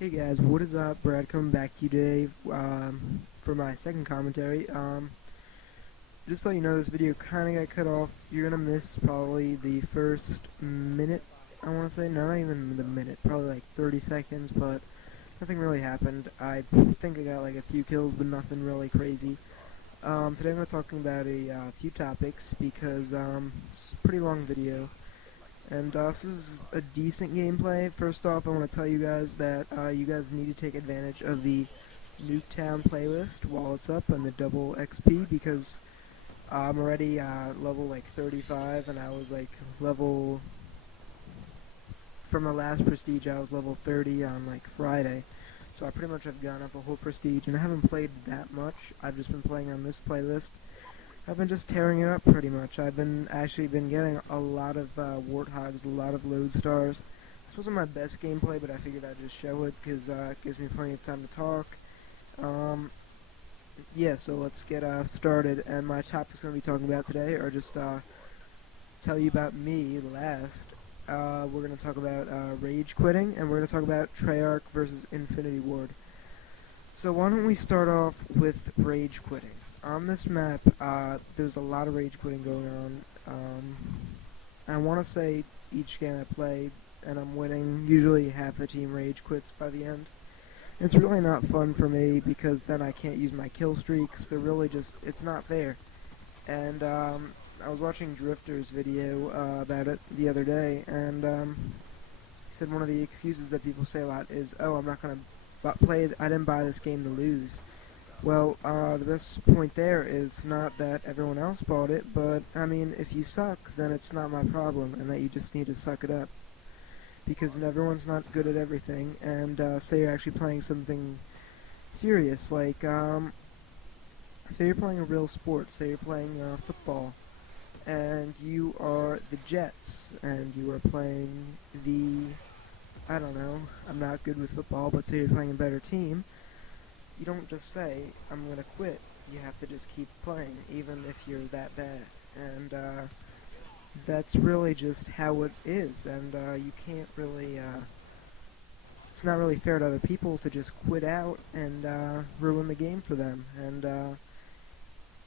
Hey guys, what is up? Brad coming back to you today for my second commentary. Just to let you know, this video kind of got cut off. You're going to miss probably the first minute, I want to say. No, not even the minute, probably like 30 seconds, but nothing really happened. I think I got like a few kills, but nothing really crazy. Today I'm going to be talking about a few topics because it's a pretty long video. And this is a decent gameplay. First off, I want to tell you guys that you guys need to take advantage of the nuketown playlist while it's up and the double XP because I'm already level like 35 and I was like level, from the last prestige I was level 30 on like Friday. So I pretty much have gone up a whole prestige and I haven't played that much. I've just been playing on this playlist. I've been just tearing it up pretty much. I've been getting a lot of warthogs, a lot of lodestars. This wasn't my best gameplay, but I figured I'd just show it because it gives me plenty of time to talk. Yeah, so let's get started. And my topics I'm going to be talking about today are just tell you about me last. We're going to talk about rage quitting, and we're going to talk about Treyarch versus Infinity Ward. So why don't we start off with rage quitting. On this map, there's a lot of rage quitting going on. I want to say each game I play, and I'm winning, usually half the team rage quits by the end. It's really not fun for me because then I can't use my kill streaks. They're really just, it's not fair. And I was watching Drifter's video about it the other day, and he said one of the excuses that people say a lot is, oh, I'm not going to play, I didn't buy this game to lose. Well, the best point there is not that everyone else bought it, but, I mean, if you suck, then it's not my problem, and that you just need to suck it up. Because everyone's not good at everything, and, say you're actually playing something serious, like, say you're playing a real sport, say you're playing, football, and you are the Jets, and you are playing the, I don't know, I'm not good with football, but say you're playing a better team. You don't just say, I'm going to quit. You have to just keep playing, even if you're that bad. And that's really just how it is. And you can't really, it's not really fair to other people to just quit out and ruin the game for them.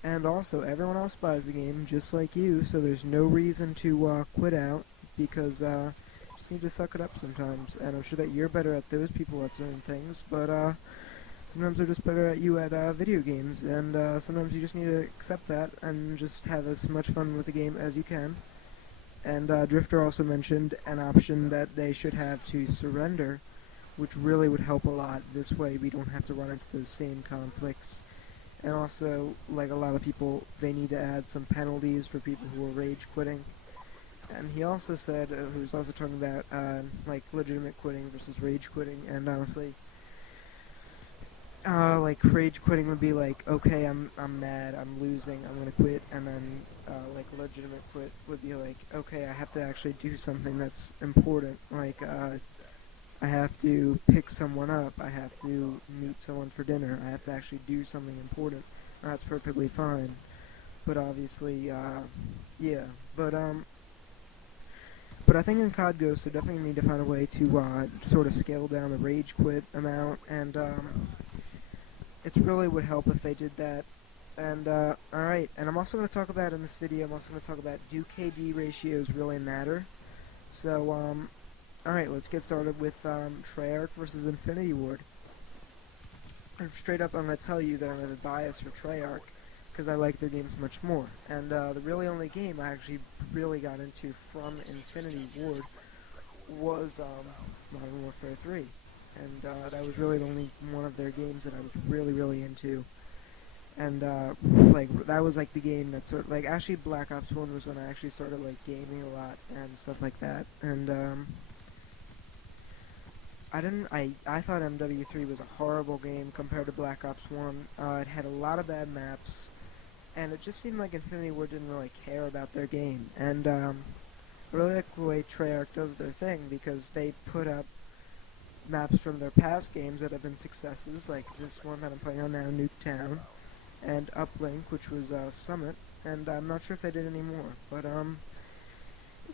And also, everyone else buys the game just like you, so there's no reason to quit out, because you just need to suck it up sometimes. And I'm sure that you're better at those people at certain things, but sometimes they're just better at you at video games, and sometimes you just need to accept that and just have as much fun with the game as you can. And Drifter also mentioned an option that they should have to surrender, which really would help a lot. This way we don't have to run into those same conflicts. And also, like a lot of people, they need to add some penalties for people who are rage quitting. And he also said, he was also talking about like legitimate quitting versus rage quitting, and honestly, like rage quitting would be like, okay, I'm mad, I'm losing, I'm gonna quit, and then like legitimate quit would be like, okay, I have to actually do something that's important, like I have to pick someone up, I have to meet someone for dinner, I have to actually do something important. That's perfectly fine, but obviously, yeah, but I think in COD Ghosts they definitely need to find a way to sort of scale down the rage quit amount, and it really would help if they did that. And alright, and I'm also going to talk about in this video, I'm also going to talk about, do KD ratios really matter? So alright, let's get started with Treyarch versus Infinity Ward. Straight up, I'm going to tell you that I have a bias for Treyarch because I like their games much more. And the really only game I actually really got into from Infinity Ward was Modern Warfare 3. And that was really the only one of their games that I was really into. And like that was like the game that sort of, like, actually Black Ops 1 was when I actually started like gaming a lot and stuff like that. And I thought MW3 was a horrible game compared to Black Ops 1. It had a lot of bad maps, and it just seemed like Infinity Ward didn't really care about their game. And I really like the way Treyarch does their thing, because they put up maps from their past games that have been successes, like this one that I'm playing on now, Nuketown, and Uplink, which was Summit, and I'm not sure if they did any more, but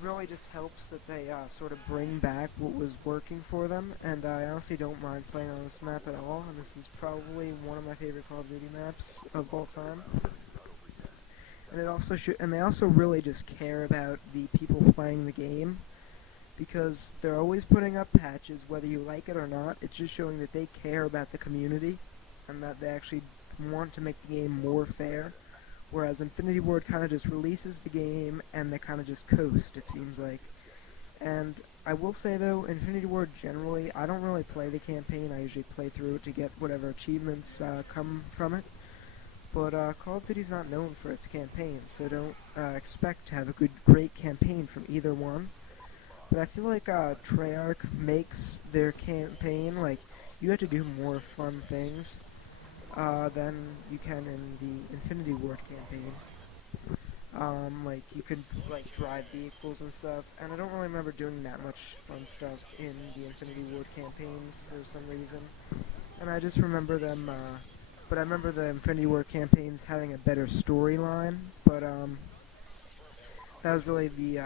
really just helps that they sort of bring back what was working for them, and I honestly don't mind playing on this map at all, and this is probably one of my favorite Call of Duty maps of all time. And it also and they also really just care about the people playing the game, because they're always putting up patches, whether you like it or not. It's just showing that they care about the community, and that they actually want to make the game more fair. Whereas Infinity Ward kind of just releases the game, and they kind of just coast, it seems like. And I will say though, Infinity Ward generally, I don't really play the campaign. I usually play through it to get whatever achievements come from it. But Call of Duty's not known for its campaign, so don't expect to have a great campaign from either one. But I feel like Treyarch makes their campaign, like, you have to do more fun things than you can in the Infinity Ward campaign. Like, you could, like, drive vehicles and stuff, and I don't really remember doing that much fun stuff in the Infinity Ward campaigns for some reason. And I just remember them, but I remember the Infinity Ward campaigns having a better storyline, but, that was really the,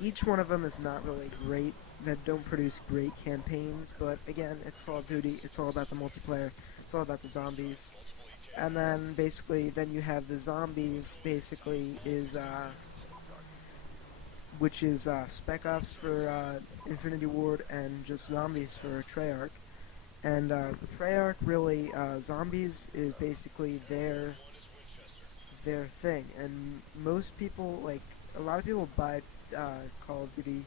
each one of them is not really great, that don't produce great campaigns, but again, it's Call of Duty, it's all about the multiplayer, it's all about the zombies. And then basically, then you have the zombies, basically, is, which is Spec Ops for Infinity Ward and just zombies for Treyarch. And Treyarch really, zombies is basically their thing. And most people, like, a lot of people buy Call of Duty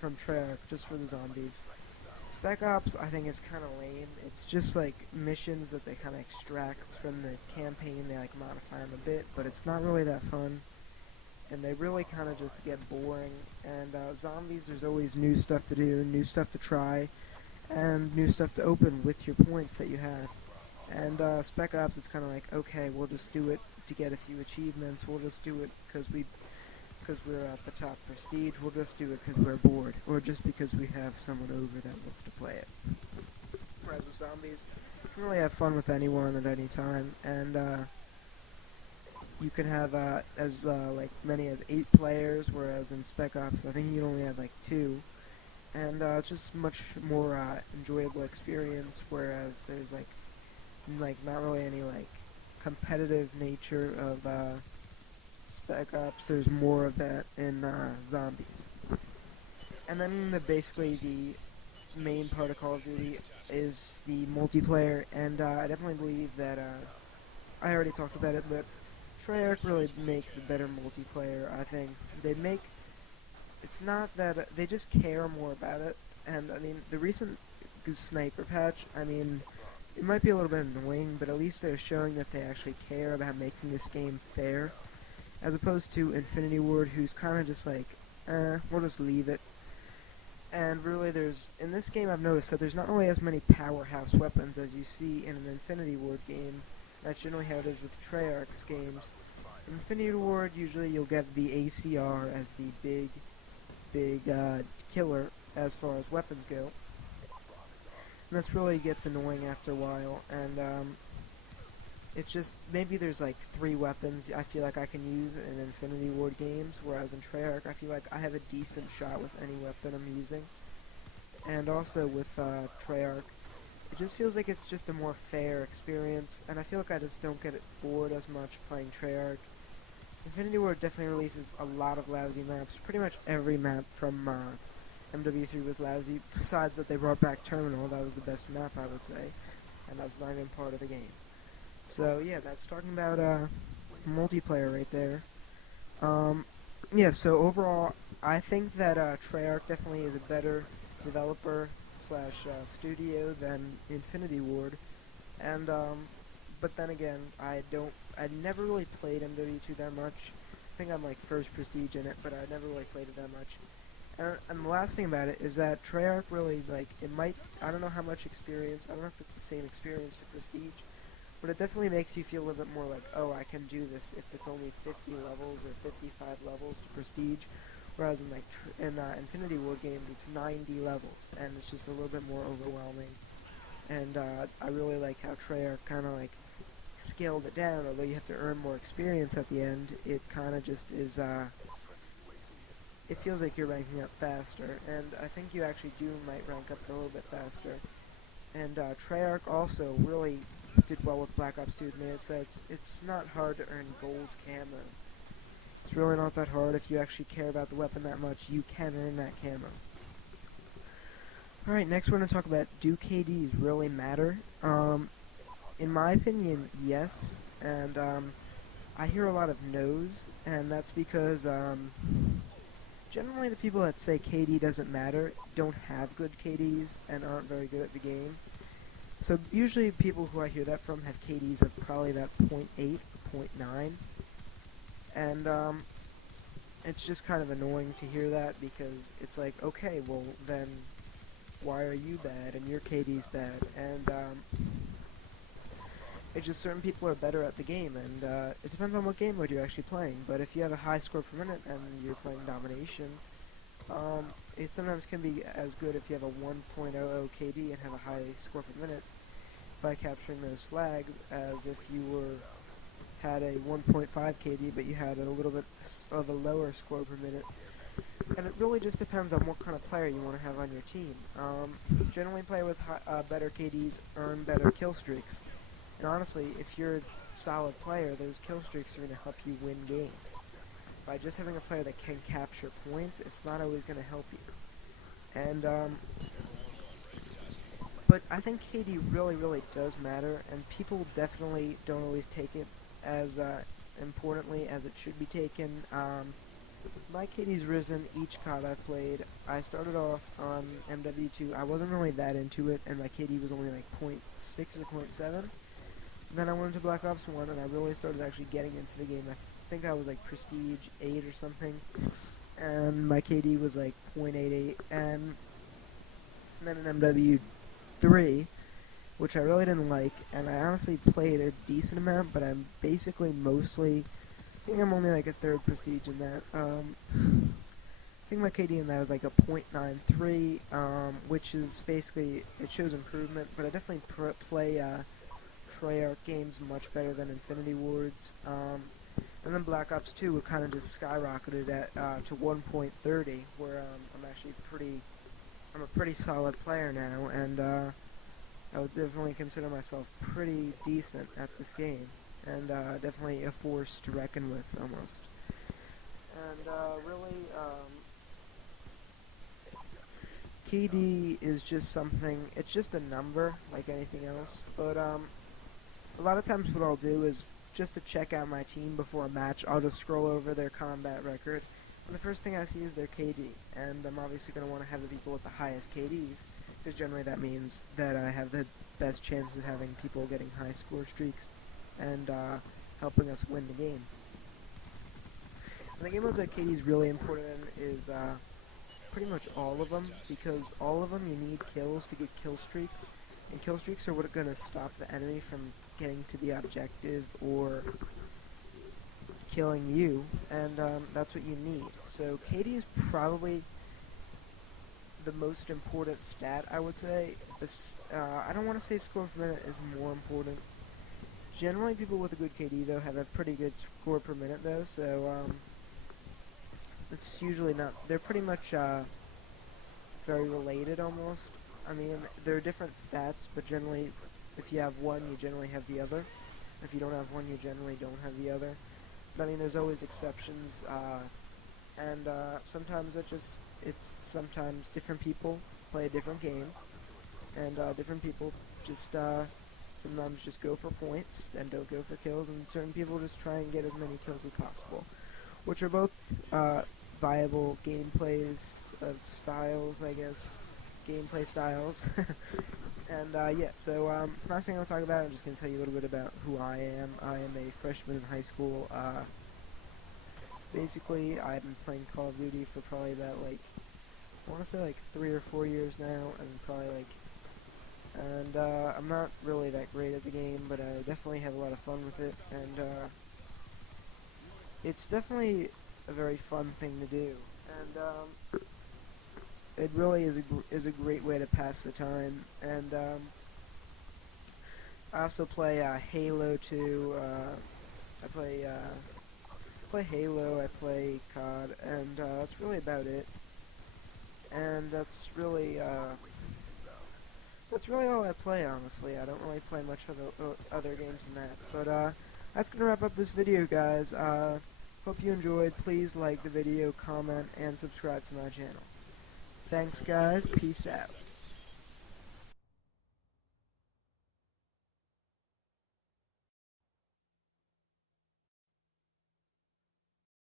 from Treyarch just for the zombies. Spec Ops, I think, is kind of lame. It's just like missions that they kind of extract from the campaign. They like modify them a bit, but it's not really that fun. And they really kind of just get boring. And zombies, there's always new stuff to do, new stuff to try, and new stuff to open with your points that you have. And Spec Ops, it's kind of like, okay, we'll just do it to get a few achievements. We'll just do it because we're at the top prestige. We'll just do it because we're bored, or just because we have someone over that wants to play it. Whereas with zombies, you can really have fun with anyone at any time, and you can have as like many as 8 players, whereas in Spec Ops, I think you only have like 2, and it's just much more enjoyable experience. Whereas there's like not really any like competitive nature of Spec Ops. There's more of that in zombies. And then basically the main part of Call of Duty is the multiplayer, and I definitely believe that I already talked about it, but Treyarch really makes a better multiplayer. I think it's not that they just care more about it. And I mean, the recent sniper patch, I mean, it might be a little bit annoying, but at least they're showing that they actually care about making this game fair, as opposed to Infinity Ward, who's kind of just like, we'll just leave it. And really, in this game, I've noticed that there's not really as many powerhouse weapons as you see in an Infinity Ward game. That's generally how it is with Treyarch's games. In Infinity Ward, usually you'll get the ACR as the big killer as far as weapons go. And that really gets annoying after a while, and it's just, maybe there's like 3 weapons I feel like I can use in Infinity Ward games, whereas in Treyarch I feel like I have a decent shot with any weapon I'm using. And also with Treyarch, it just feels like it's just a more fair experience, and I feel like I just don't get bored as much playing Treyarch. Infinity Ward definitely releases a lot of lousy maps. Pretty much every map from MW3 was lousy, besides that they brought back Terminal. That was the best map, I would say, and that's not even part of the game. So yeah, that's talking about multiplayer right there. Yeah, so overall, I think that Treyarch definitely is a better developer slash studio than Infinity Ward, and but then again, I never really played MW2 that much. I think I'm like first prestige in it, but I never really played it that much. And the last thing about it is that Treyarch really, like, I don't know how much experience, I don't know if it's the same experience to prestige, but it definitely makes you feel a little bit more like, oh, I can do this if it's only 50 levels or 55 levels to prestige, whereas in Infinity Ward games it's 90 levels, and it's just a little bit more overwhelming. And I really like how Treyarch kind of like scaled it down. Although you have to earn more experience at the end, it kind of just is it feels like you're ranking up faster, and I think you actually might rank up a little bit faster. And Treyarch also really did well with Black Ops 2 with me. It said it's not hard to earn gold camo. It's really not that hard. If you actually care about the weapon that much, you can earn that camo. Alright, next we're going to talk about, do KDs really matter? In my opinion, yes, and I hear a lot of no's, and that's because generally the people that say KD doesn't matter don't have good KDs and aren't very good at the game. So usually people who I hear that from have KDs of probably that 0.8 or 0.9, and it's just kind of annoying to hear that, because it's like, okay, well then why are you bad and your KD's bad? And it's just certain people are better at the game, and it depends on what game mode you're actually playing. But if you have a high score per minute and you're playing domination, it sometimes can be as good if you have a 1.00 KD and have a high score per minute by capturing those flags, as if you had a 1.5 KD but you had a little bit of a lower score per minute. And it really just depends on what kind of player you want to have on your team. Generally, player with better KDs earn better kill streaks. And honestly, if you're a solid player, those kill streaks are going to help you win games. By just having a player that can capture points, it's not always going to help you. And but I think KD really does matter, and people definitely don't always take it as importantly as it should be taken. My KD's risen each COD I've played. I started off on MW2. I wasn't really that into it, and my KD was only like 0.6 or 0.7. Then I went into Black Ops 1, and I really started actually getting into the game. I think I was like Prestige 8 or something, and my KD was like 0.88, and then in MW3, which I really didn't like, and I honestly played a decent amount, but I'm basically mostly, I think I'm only like a third Prestige in that. I think my KD in that is like a 0.93, which is basically, it shows improvement, but I definitely play Treyarch games much better than Infinity Wards. And then Black Ops 2 kind of just skyrocketed to 1.30, where I'm a pretty solid player now, and I would definitely consider myself pretty decent at this game, and definitely a force to reckon with, almost. And really, KD is just something, it's just a number, like anything else, but a lot of times what I'll do is, just to check out my team before a match, I'll just scroll over their combat record, and the first thing I see is their KD, and I'm obviously going to want to have the people with the highest KDs, because generally that means that I have the best chance of having people getting high score streaks, and helping us win the game. And the game modes that KD is really important in is pretty much all of them, because all of them you need kills to get kill streaks, and kill streaks are what are going to stop the enemy from getting to the objective or killing you, and that's what you need. So KD is probably the most important stat, I would say. I don't want to say score per minute is more important. Generally, people with a good KD, though, have a pretty good score per minute, though, so it's usually not, they're pretty much very related, almost. I mean, there are different stats, but generally, if you have one, you generally have the other. If you don't have one, you generally don't have the other. But I mean, there's always exceptions, and sometimes sometimes different people play a different game, and different people just sometimes just go for points and don't go for kills, and certain people just try and get as many kills as possible, which are both viable gameplays of styles, I guess. Gameplay styles. And yeah, so last thing I'll talk about, I'm just going to tell you a little bit about who I am. I am a freshman in high school. Basically, I've been playing Call of Duty for probably about, like, I want to say like 3 or 4 years now, and I'm not really that great at the game, but I definitely have a lot of fun with it, and it's definitely a very fun thing to do, and it really is a great way to pass the time. And I also play Halo 2. I play play Halo, I play COD, and that's really about it. And that's really all I play, honestly. I don't really play much other games than that. But that's gonna wrap up this video, guys. Hope you enjoyed. Please like the video, comment, and subscribe to my channel. Thanks, guys. Peace out.